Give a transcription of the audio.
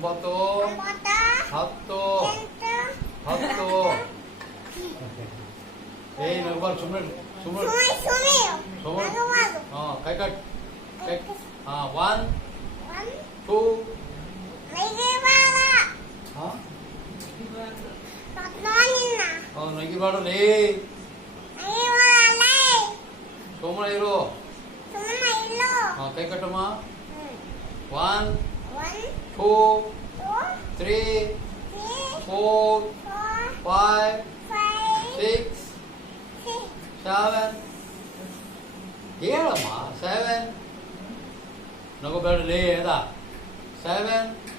ಒಂಬತ್ತು, ಹತ್ತು, ಹತ್ತು. ನಗಬಾರ್ದು, ಸುಮ್ಮನೆ ಕೈ ಕಟ್. One, two. ನಗಿಬಾರ್ದು ಲೇ, ಸುಮ್ಮನೆ ಇರು. ಕೈ ಕಟ್ಟಮ್ಮ. One, two, three, four, five, six, seven. ಹೇಳಮ್ಮ. ಸೆವೆನ್. ನಗೋಬೇಡ ಲೇ. ಅದ 7